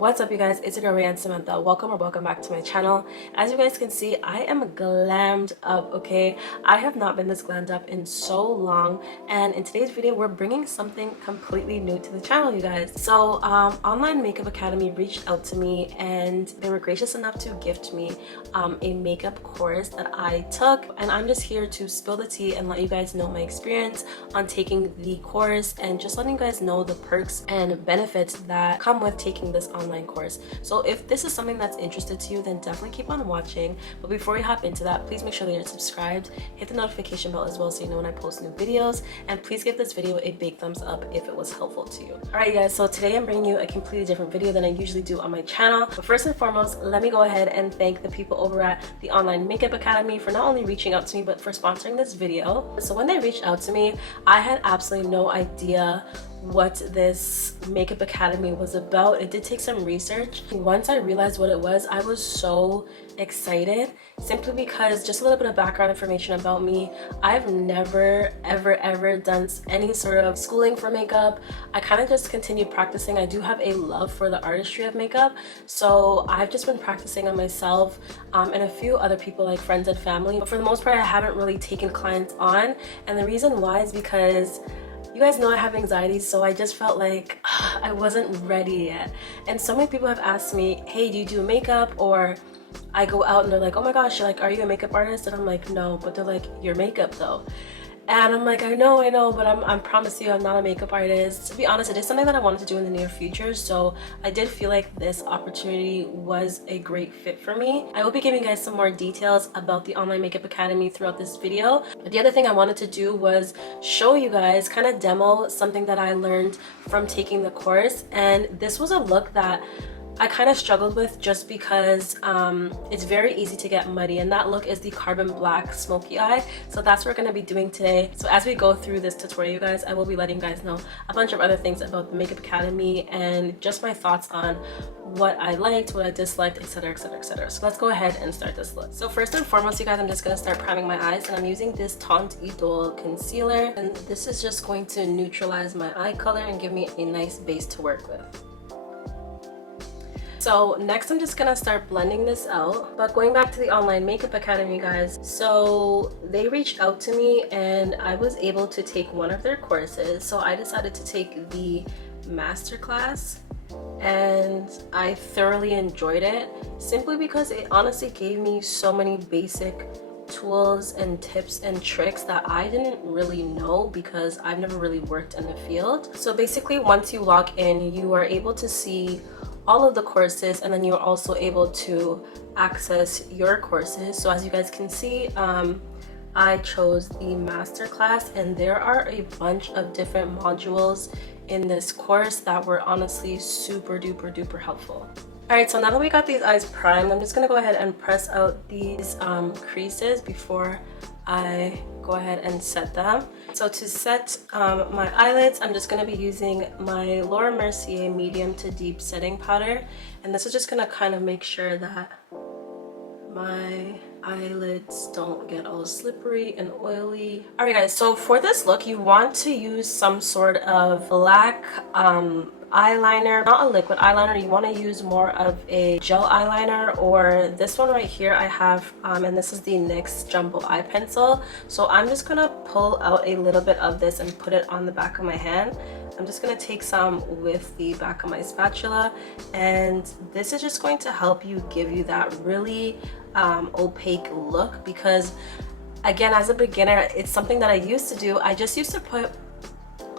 What's up, you guys? It's your girl and Samantha. Welcome back to my channel. As you guys can see, I am glammed up. Okay, I have not been this glammed up in so long, and in today's video we're bringing something completely new to the channel, you guys. So Online Makeup Academy reached out to me and they were gracious enough to gift me a makeup course that I took, and I'm just here to spill the tea and let you guys know my experience on taking the course and just letting you guys know the perks and benefits that come with taking this online course. So if this is something that's interested to you, then definitely keep on watching. But before we hop into that, please make sure that you're subscribed, hit the notification bell as well so you know when I post new videos, and please give this video a big thumbs up if it was helpful to you. Alright guys, so today I'm bringing you a completely different video than I usually do on my channel. But first and foremost, let me go ahead and thank the people over at the Online Makeup Academy for not only reaching out to me but for sponsoring this video. So when they reached out to me, I had absolutely no idea what this makeup academy was about. It did take some research. Once I realized what it was, I was so excited, simply because, just a little bit of background information about me, I've never ever done any sort of schooling for makeup. I kind of just continued practicing. I do have a love for the artistry of makeup, so I've just been practicing on myself and a few other people, like friends and family, but for the most part I haven't really taken clients on. And the reason why is because you guys know I have anxiety, so I just felt like I wasn't ready yet. And so many people have asked me, hey, do you do makeup? Or I go out and they're like, oh my gosh, like, are you a makeup artist? And I'm like, no. But they're like, your makeup though. And I'm like, I know, but I promise you I'm not a makeup artist. To be honest, it is something that I wanted to do in the near future, so I did feel like this opportunity was a great fit for me. I will be giving you guys some more details about the Online Makeup Academy throughout this video. But the other thing I wanted to do was show you guys, kind of demo something that I learned from taking the course. And this was a look that I kind of struggled with just because it's very easy to get muddy, and that look is the carbon black smoky eye. So that's what we're going to be doing today. So as we go through this tutorial, you guys, I will be letting you guys know a bunch of other things about the Makeup Academy and just my thoughts on what I liked, what I disliked, etc, etc, etc. So let's go ahead and start this look. So first and foremost, you guys, I'm just going to start priming my eyes, and I'm using this Teint Idole concealer, and this is just going to neutralize my eye color and give me a nice base to work with. So next I'm just gonna start blending this out. But going back to the Online Makeup Academy, guys, so they reached out to me and I was able to take one of their courses. So I decided to take the Masterclass, and I thoroughly enjoyed it, simply because it honestly gave me so many basic tools and tips and tricks that I didn't really know because I've never really worked in the field. So basically, once you log in, you are able to see all of the courses, and then you're also able to access your courses. So as you guys can see, I chose the Masterclass, and there are a bunch of different modules in this course that were honestly super duper helpful. Alright, so now that we got these eyes primed, I'm just going to go ahead and press out these creases before I go ahead and set them. So to set my eyelids, I'm just going to be using my Laura Mercier medium to deep setting powder, and this is just going to kind of make sure that my eyelids don't get all slippery and oily. Alright guys, so for this look you want to use some sort of black eyeliner, not a liquid eyeliner. You want to use more of a gel eyeliner, or this one right here I have, and this is the NYX Jumbo Eye pencil. So I'm just gonna pull out a little bit of this and put it on the back of my hand. I'm just gonna take some with the back of my spatula, and this is just going to help you, give you that really opaque look, because again, as a beginner, it's something that I used to do. I just used to put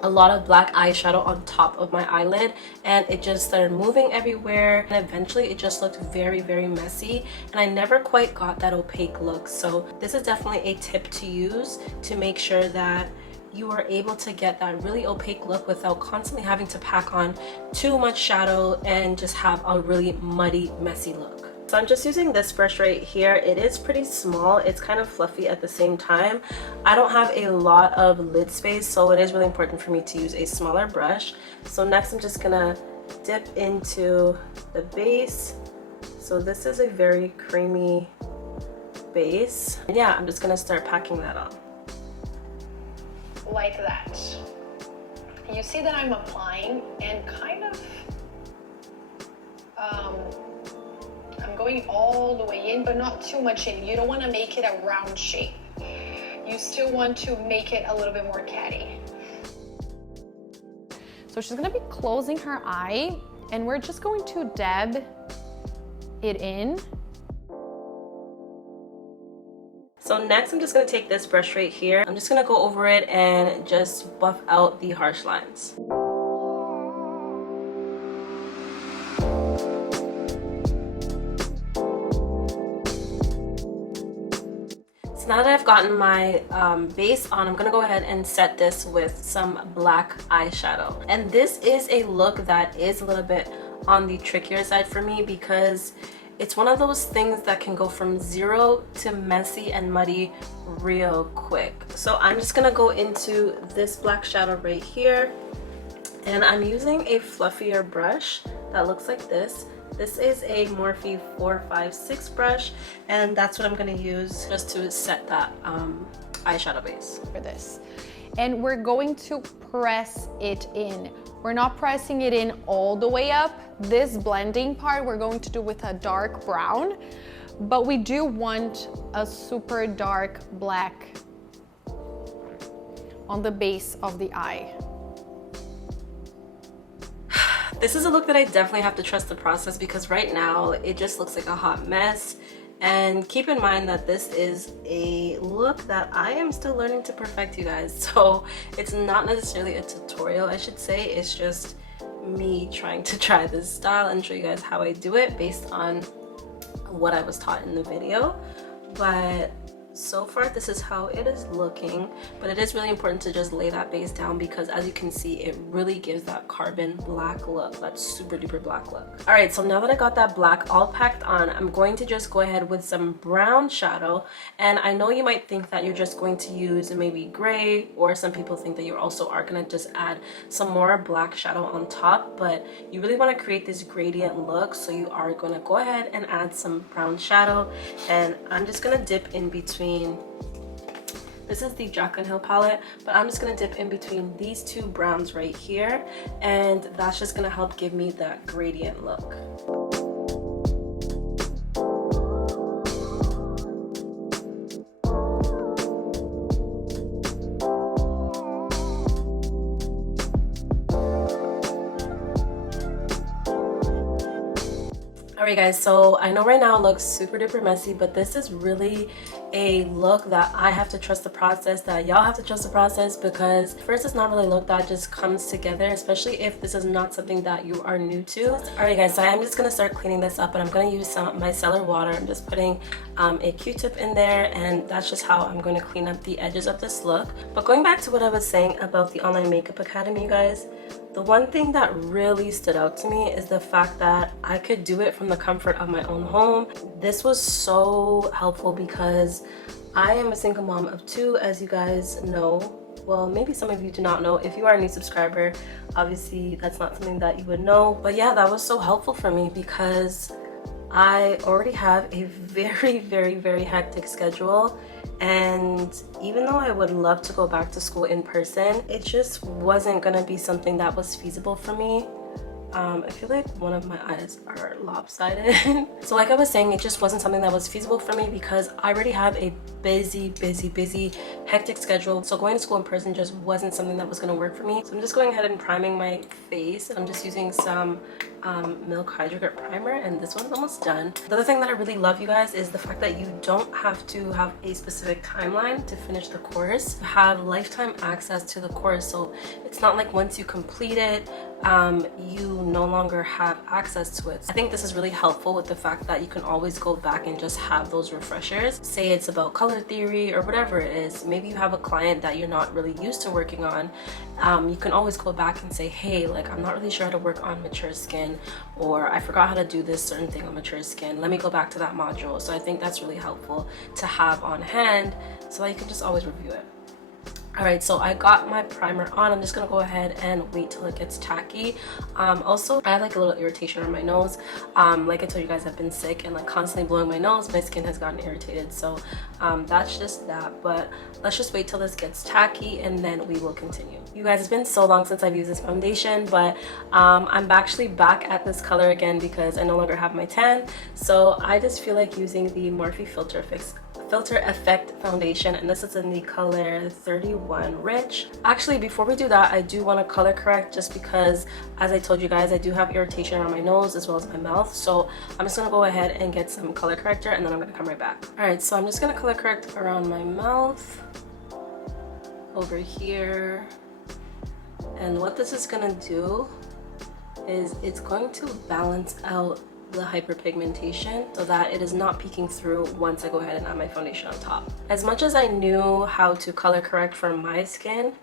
a lot of black eyeshadow on top of my eyelid, and it just started moving everywhere, and eventually it just looked very messy, and I never quite got that opaque look. So this is definitely a tip to use to make sure that you are able to get that really opaque look without constantly having to pack on too much shadow and just have a really muddy, messy look. So I'm just using this brush right here. It is pretty small. It's kind of fluffy at the same time. I don't have a lot of lid space, so it is really important for me to use a smaller brush. So next I'm just gonna dip into the base. So this is a very creamy base. And yeah, I'm just gonna start packing that on. Like that. You see that I'm applying and kind of going all the way in, but not too much in. You don't want to make it a round shape. You still want to make it a little bit more catty. So she's gonna be closing her eye, and we're just going to dab it in. So next I'm just going to take this brush right here. I'm just going to go over it and just buff out the harsh lines. So now that I've gotten my base on, I'm going to go ahead and set this with some black eyeshadow. And this is a look that is a little bit on the trickier side for me because it's one of those things that can go from zero to messy and muddy real quick. So I'm just gonna go into this black shadow right here, and I'm using a fluffier brush that looks like this. This is a Morphe 456 brush, and that's what I'm gonna use just to set that eyeshadow base. For this. And we're going to press it in. We're not pressing it in all the way up. This blending part we're going to do with a dark brown, but we do want a super dark black on the base of the eye. This is a look that I definitely have to trust the process because right now it just looks like a hot mess. And keep in mind that this is a look that I am still learning to perfect, you guys. So it's not necessarily a tutorial, I should say. It's just me trying to try this style and show you guys how I do it based on what I was taught in the video. But so far this is how it is looking, but it is really important to just lay that base down because as you can see it really gives that carbon black look, that super duper black look. All right, so now that I got that black all packed on, I'm going to just go ahead with some brown shadow. And I know you might think that you're just going to use maybe gray, or some people think that you also are going to just add some more black shadow on top, but you really want to create this gradient look, so you are going to go ahead and add some brown shadow. And I'm just going to dip in between, this is the Jaclyn Hill palette, but I'm just going to dip in between these two browns right here, and that's just going to help give me that gradient look. Alright guys, so I know right now it looks super duper messy, but this is really a look that I have to trust the process, that y'all have to trust the process, because first it's not really a look that just comes together, especially if this is not something that you are new to. Alright guys, so I'm just going to start cleaning this up, and I'm going to use some micellar water. I'm just putting a Q-tip in there, and that's just how I'm going to clean up the edges of this look. But going back to what I was saying about the Online Makeup Academy, you guys, the one thing that really stood out to me is the fact that I could do it from the comfort of my own home. This was so helpful because I am a single mom of two, as you guys know. Well, maybe some of you do not know. If you are a new subscriber, obviously that's not something that you would know. But yeah, that was so helpful for me because I already have a very hectic schedule. And even though I would love to go back to school in person, it just wasn't gonna be something that was feasible for me. I feel like one of my eyes are lopsided. So like I was saying, it just wasn't something that was feasible for me because I already have a busy, hectic schedule. So going to school in person just wasn't something that was gonna work for me. So I'm just going ahead and priming my face. I'm just using some Milk Hydrogrip primer, and this one's almost done. The other thing that I really love, you guys, is the fact that you don't have to have a specific timeline to finish the course. You have lifetime access to the course, so it's not like once you complete it, you no longer have access to it. I think this is really helpful with the fact that you can always go back and just have those refreshers. Say it's about color theory or whatever it is. Maybe you have a client that you're not really used to working on. You can always go back and say, hey, like I'm not really sure how to work on mature skin, or I forgot how to do this certain thing on mature skin. Let me go back to that module. So I think that's really helpful to have on hand so that you can just always review it. Alright, so I got my primer on. I'm just gonna go ahead and wait till it gets tacky. Also, I have like a little irritation on my nose. Like I told you guys, I've been sick and like constantly blowing my nose. My skin has gotten irritated, so that's just that. But let's just wait till this gets tacky and then we will continue. You guys, it's been so long since I've used this foundation, but I'm actually back at this color again because I no longer have my tan. So I just feel like using the Morphe Filter Effect foundation, and this is in the color 31 Rich. Actually, before we do that, I do want to color correct just because, as I told you guys, I do have irritation around my nose as well as my mouth. So I'm just gonna go ahead and get some color corrector and then I'm gonna come right back. Alright, so I'm just gonna color correct around my mouth, over here. And what this is gonna do is it's going to balance out the hyperpigmentation so that it is not peeking through once I go ahead and add my foundation on top. As much as I knew how to color correct for my skin,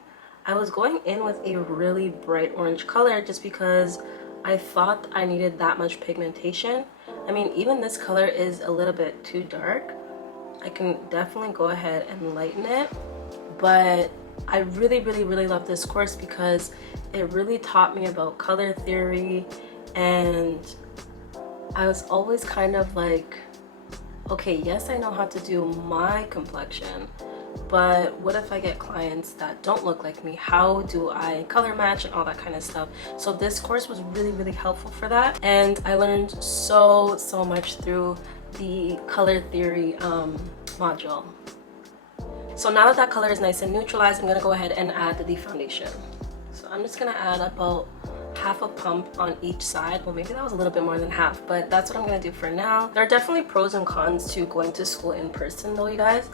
I was going in with a really bright orange color just because I thought I needed that much pigmentation. I mean, even this color is a little bit too dark. I can definitely go ahead and lighten it, but I really love this course because it really taught me about color theory, and I was always kind of like, okay, yes, I know how to do my complexion, but what if I get clients that don't look like me? How do I color match and all that kind of stuff? So this course was really helpful for that, and I learned so much through the color theory module. So now that that color is nice and neutralized, I'm gonna go ahead and add the foundation. So I'm just gonna add about half a pump on each side. Well, maybe that was a little bit more than half, but that's what I'm gonna do for now. There are definitely pros and cons to going to school in person though, you guys,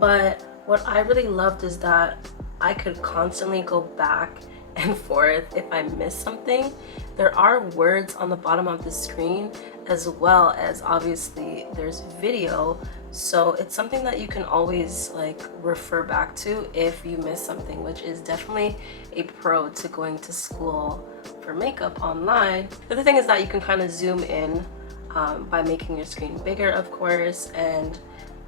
but what I really loved is that I could constantly go back and forth if I miss something. There are words on the bottom of the screen, as well as obviously there's video, so it's something that you can always like refer back to if you miss something, which is definitely a pro to going to school for makeup online. The other thing is that you can kind of zoom in by making your screen bigger, of course, and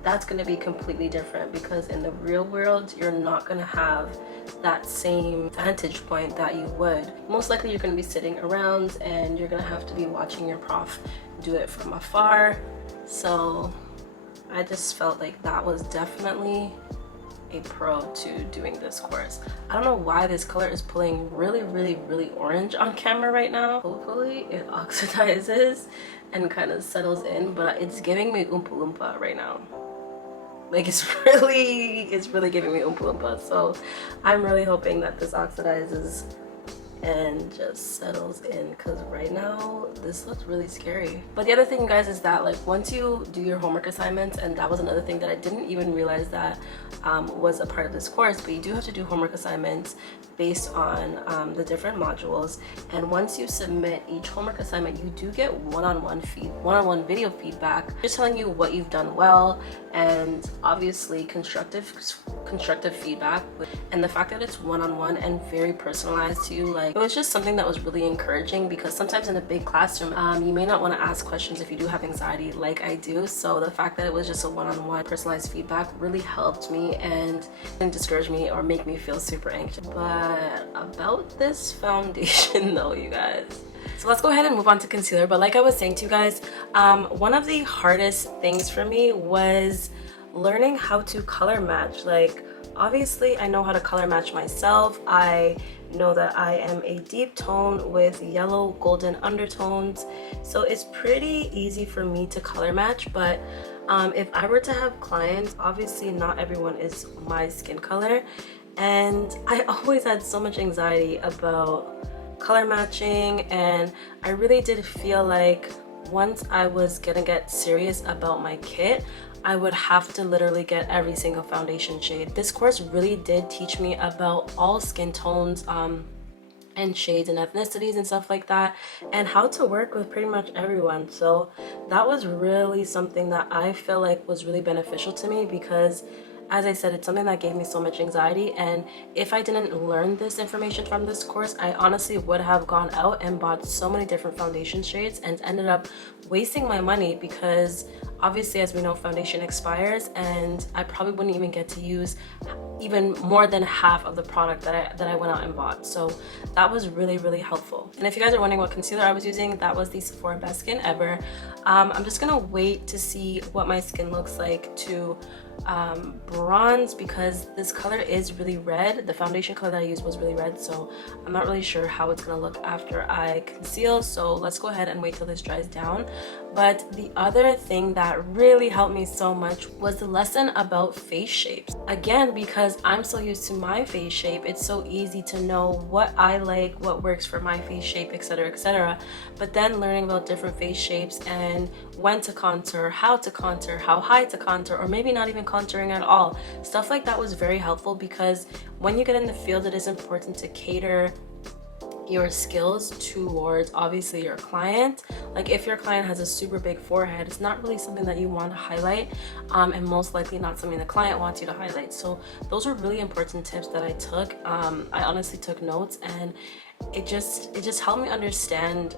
that's going to be completely different because in the real world you're not going to have that same vantage point that you would. Most likely you're going to be sitting around and you're going to have to be watching your prof do it from afar. So I just felt like that was definitely a pro to doing this course. I don't know why this color is pulling really orange on camera right now. Hopefully it oxidizes and kind of settles in, but it's giving me Oompa Loompa right now. Like it's really giving me Oompa Loompa. So I'm really hoping that this oxidizes and just settles in, because right now this looks really scary. But the other thing, guys, is that like once you do your homework assignments, and that was another thing that I didn't even realize that was a part of this course, but you do have to do homework assignments based on the different modules, and once you submit each homework assignment, you do get one-on-one video feedback, just telling you what you've done well, and obviously constructive feedback. And the fact that it's one-on-one and very personalized to you, like, it was just something that was really encouraging, because sometimes in a big classroom you may not want to ask questions if you do have anxiety like I do. So the fact that it was just a one-on-one personalized feedback really helped me and didn't discourage me or make me feel super anxious. But about this foundation though, you guys, so let's go ahead and move on to concealer. But like I was saying to you guys, one of the hardest things for me was learning how to color match. Like, obviously I know how to color match myself. I know that I am a deep tone with yellow golden undertones, so it's pretty easy for me to color match. But if I were to have clients, obviously not everyone is my skin color, and I always had so much anxiety about color matching, and I really did feel like once I was gonna get serious about my kit, I would have to literally get every single foundation shade. This course really did teach me about all skin tones and shades and ethnicities and stuff like that, and how to work with pretty much everyone. So that was really something that I feel like was really beneficial to me, because as I said, it's something that gave me so much anxiety, and if I didn't learn this information from this course, I honestly would have gone out and bought so many different foundation shades and ended up wasting my money, because obviously, as we know, foundation expires, and I probably wouldn't even get to use even more than half of the product that I went out and bought. So that was really, really helpful. And if you guys are wondering what concealer I was using, that was the Sephora Best Skin Ever. I'm just gonna wait to see what my skin looks like to bronze, because this color is really red. The foundation color that I used was really red, so I'm not really sure how it's gonna look after I conceal. So let's go ahead and wait till this dries down. But the other thing that really helped me so much was the lesson about face shapes. Again, because I'm so used to my face shape, it's so easy to know what I like, what works for my face shape, etc, etc. But then learning about different face shapes and when to contour, how high to contour, or maybe not even contouring at all, stuff like that was very helpful, because when you get in the field, it is important to cater your skills towards obviously your client. Like if your client has a super big forehead, it's not really something that you want to highlight, and most likely not something the client wants you to highlight. So those were really important tips that I took. I honestly took notes, and it just helped me understand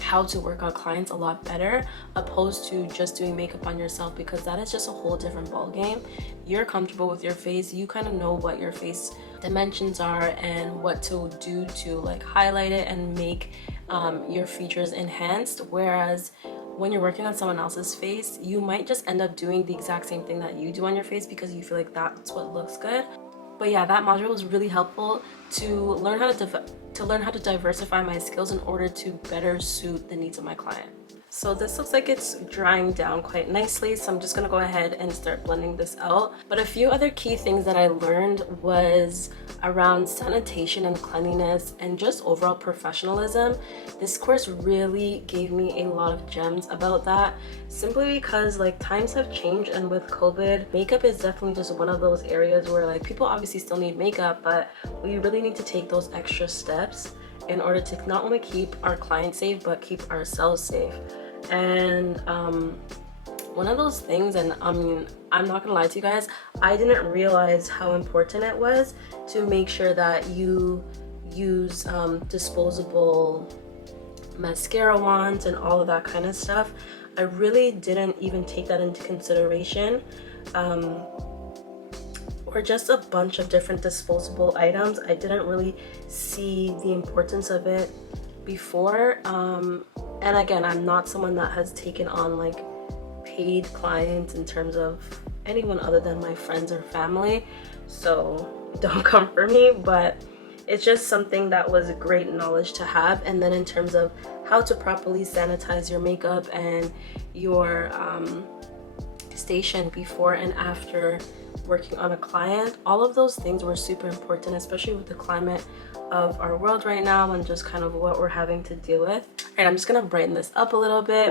how to work on clients a lot better, opposed to just doing makeup on yourself, because that is just a whole different ball game. You're comfortable with your face, you kind of know what your face dimensions are and what to do to like highlight it and make your features enhanced. Whereas when you're working on someone else's face, you might just end up doing the exact same thing that you do on your face because you feel like that's what looks good. But yeah, that module was really helpful to learn how to diversify my skills in order to better suit the needs of my client. So this looks like it's drying down quite nicely, so I'm just gonna go ahead and start blending this out. But a few other key things that I learned was around sanitation and cleanliness and just overall professionalism. This course really gave me a lot of gems about that, simply because like times have changed, and with COVID, makeup is definitely just one of those areas where like people obviously still need makeup, but we really need to take those extra steps in order to not only keep our clients safe but keep ourselves safe. And one of those things, and I mean, I'm not gonna lie to you guys, I didn't realize how important it was to make sure that you use disposable mascara wands and all of that kind of stuff. I really didn't even take that into consideration. Or just a bunch of different disposable items. I didn't really see the importance of it before. And again, I'm not someone that has taken on like paid clients in terms of anyone other than my friends or family, so don't come for me, but it's just something that was great knowledge to have. And then in terms of how to properly sanitize your makeup and your station before and after working on a client, all of those things were super important, especially with the climate of our world right now and just kind of what we're having to deal with. All right, I'm just gonna brighten this up a little bit.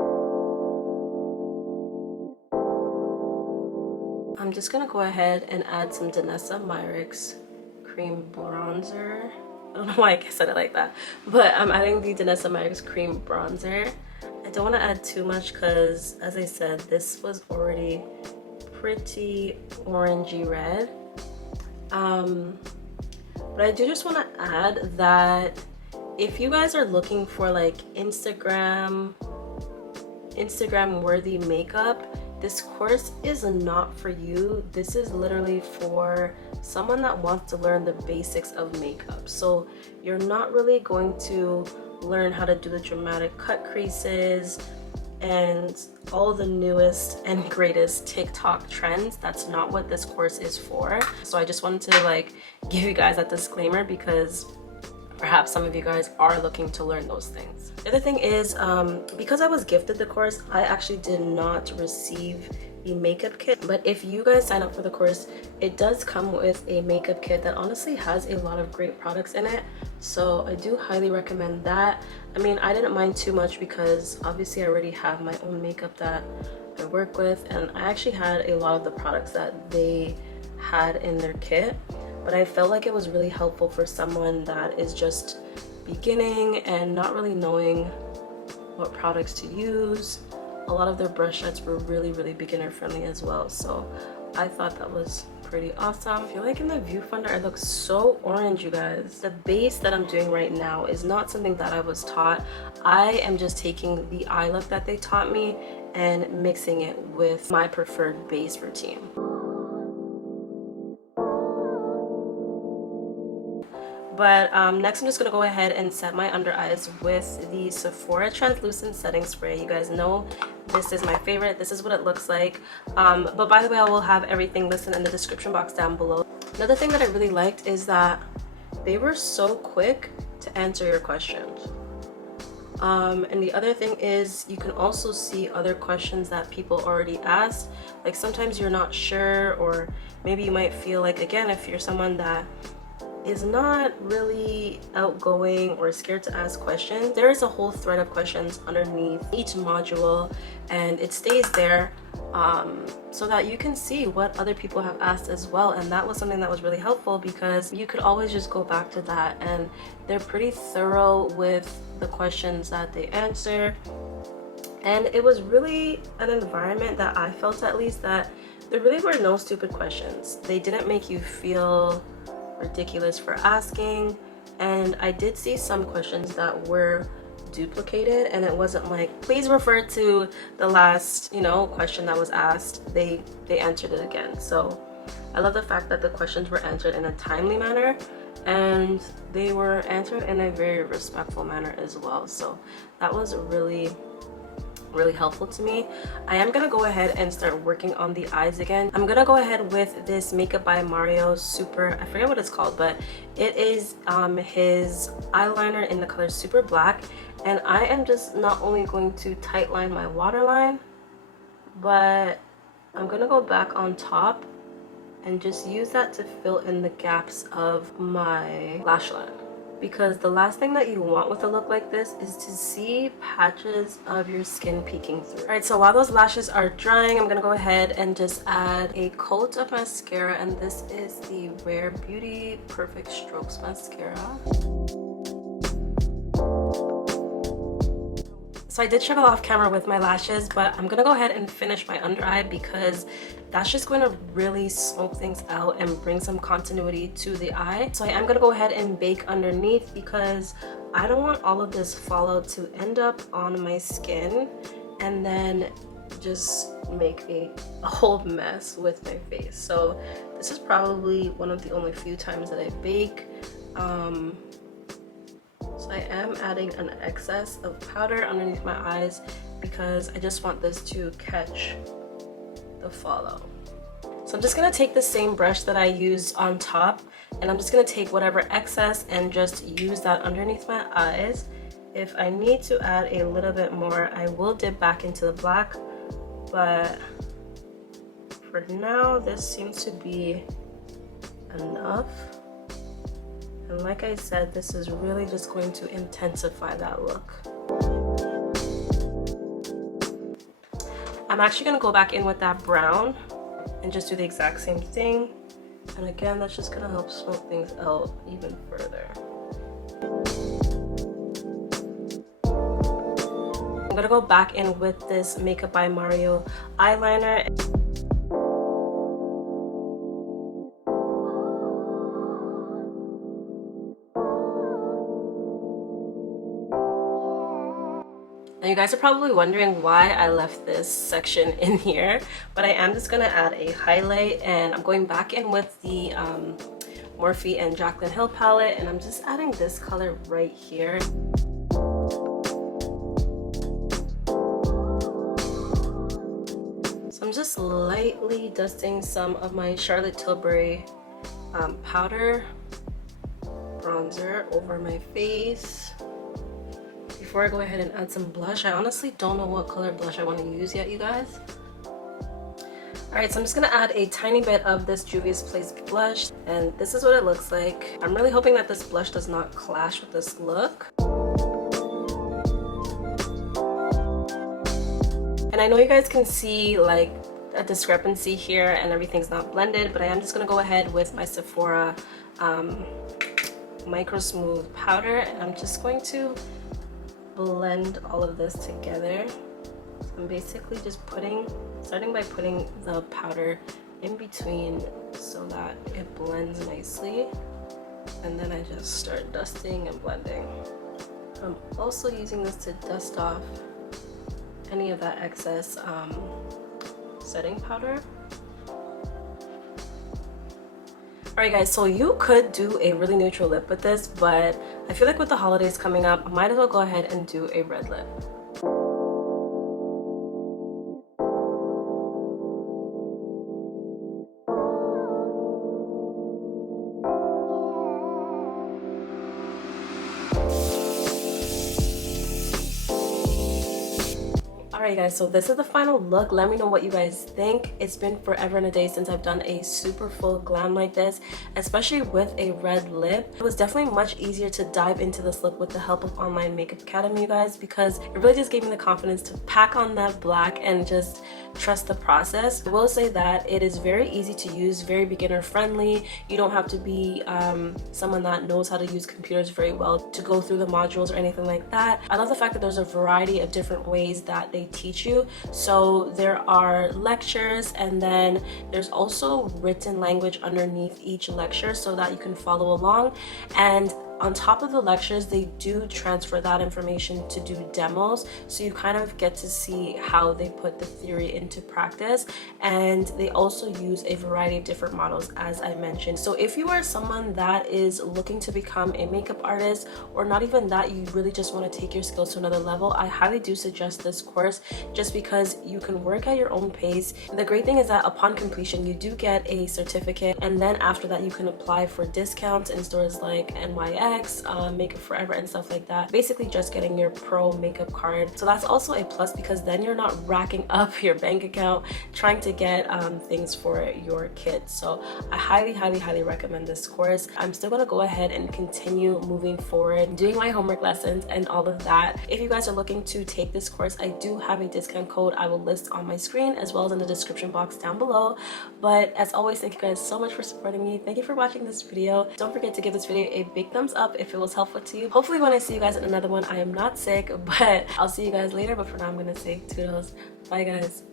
I'm just gonna go ahead and add some Danessa Myricks cream bronzer. I don't know why I said it like that, but I'm adding the Danessa Myricks cream bronzer. I don't want to add too much because, as I said, this was already pretty orangey red. But I do just want to add that if you guys are looking for like Instagram worthy makeup, this course is not for you. This is literally for someone that wants to learn the basics of makeup. So you're not really going to learn how to do the dramatic cut creases and all the newest and greatest TikTok trends. That's not what this course is for. So I just wanted to like give you guys that disclaimer, because perhaps some of you guys are looking to learn those things. The other thing is, because I was gifted the course, I actually did not receive the makeup kit. But if you guys sign up for the course, it does come with a makeup kit that honestly has a lot of great products in it. So I do highly recommend that. I mean, I didn't mind too much because obviously I already have my own makeup that I work with, and I actually had a lot of the products that they had in their kit. But I felt like it was really helpful for someone that is just beginning and not really knowing what products to use. A lot of their brush sets were really beginner friendly as well. So I thought that was pretty awesome. I feel like in the viewfinder I look so orange, you guys. The base that I'm doing right now is not something that I was taught. I am just taking the eye look that they taught me and mixing it with my preferred base routine. But next I'm just going to go ahead and set my under eyes with the Sephora Translucent Setting Spray. You guys know this is my favorite. This is what it looks like. But by the way, I will have everything listed in the description box down below. Another thing that I really liked is that they were so quick to answer your questions. And the other thing is you can also see other questions that people already asked. Like sometimes you're not sure, or maybe you might feel like, again, if you're someone that is not really outgoing or scared to ask questions, there is a whole thread of questions underneath each module, and it stays there so that you can see what other people have asked as well. And that was something that was really helpful because you could always just go back to that, and they're pretty thorough with the questions that they answer. And it was really an environment that I felt, at least, that there really were no stupid questions. They didn't make you feel ridiculous for asking, and I did see some questions that were duplicated, and it wasn't like, please refer to the last, you know, question that was asked. They answered it again. So I love the fact that the questions were answered in a timely manner, and they were answered in a very respectful manner as well. So that was really helpful to me. I am gonna go ahead and start working on the eyes again. I'm gonna go ahead with this Makeup by Mario Super, I forget what it's called, but it is his eyeliner in the color Super Black, and I am just not only going to tight line my waterline, but I'm gonna go back on top and just use that to fill in the gaps of my lash line. Because the last thing that you want with a look like this is to see patches of your skin peeking through. Alright, so while those lashes are drying, I'm gonna go ahead and just add a coat of mascara, and this is the Rare Beauty Perfect Strokes Mascara. So I did struggle off camera with my lashes, but I'm gonna go ahead and finish my under eye because that's just going to really smoke things out and bring some continuity to the eye. So I am gonna go ahead and bake underneath because I don't want all of this fallout to end up on my skin and then just make a whole mess with my face. So this is probably one of the only few times that I bake. So I am adding an excess of powder underneath my eyes because I just want this to catch the fallout. So I'm just gonna take the same brush that I used on top, and I'm just gonna take whatever excess and just use that underneath my eyes. If I need to add a little bit more, I will dip back into the black, but for now this seems to be enough. And like I said, this is really just going to intensify that look. I'm actually gonna go back in with that brown and just do the exact same thing. And again, that's just gonna help smoke things out even further. I'm gonna go back in with this Makeup by Mario eyeliner. Now you guys are probably wondering why I left this section in here, but I am just gonna add a highlight, and I'm going back in with the Morphe and Jaclyn Hill palette, and I'm just adding this color right here. So I'm just lightly dusting some of my Charlotte Tilbury powder bronzer over my face. Before I go ahead and add some blush, I honestly don't know what color blush I want to use yet, you guys. Alright, so I'm just going to add a tiny bit of this Juvia's Place blush, and this is what it looks like. I'm really hoping that this blush does not clash with this look. And I know you guys can see like a discrepancy here and everything's not blended, but I am just going to go ahead with my Sephora Microsmooth powder, and I'm just going to blend all of this together. So I'm basically just starting by putting the powder in between so that it blends nicely, and then I just start dusting and blending. I'm also using this to dust off any of that excess setting powder. Alright guys, so you could do a really neutral lip with this, but I feel like with the holidays coming up, I might as well go ahead and do a red lip. Alright guys, so this is the final look. Let me know what you guys think. It's been forever and a day since I've done a super full glam like this, especially with a red lip. It was definitely much easier to dive into this look with the help of Online Makeup Academy, you guys, because it really just gave me the confidence to pack on that black and just trust the process. I will say that it is very easy to use, very beginner friendly. You don't have to be someone that knows how to use computers very well to go through the modules or anything like that. I love the fact that there's a variety of different ways that they teach you. So there are lectures, and then there's also written language underneath each lecture so that you can follow along. And on top of the lectures, they do transfer that information to do demos, so you kind of get to see how they put the theory into practice. And they also use a variety of different models, as I mentioned. So if you are someone that is looking to become a makeup artist, or not even that, you really just want to take your skills to another level, I highly do suggest this course, just because you can work at your own pace. The great thing is that upon completion, you do get a certificate, and then after that you can apply for discounts in stores like NYX, Makeup Forever, and stuff like that. Basically just getting your pro makeup card. So that's also a plus, because then you're not racking up your bank account trying to get things for your kids. So I highly recommend this course. I'm still gonna go ahead and continue moving forward, doing my homework lessons and all of that. If you guys are looking to take this course, I do have a discount code I will list on my screen as well as in the description box down below. But as always, thank you guys so much for supporting me. Thank you for watching this video. Don't forget to give this video a big thumbs up if it was helpful to you. Hopefully when I see you guys in another one, I am not sick, but I'll see you guys later. But for now, I'm gonna say toodles. Bye guys.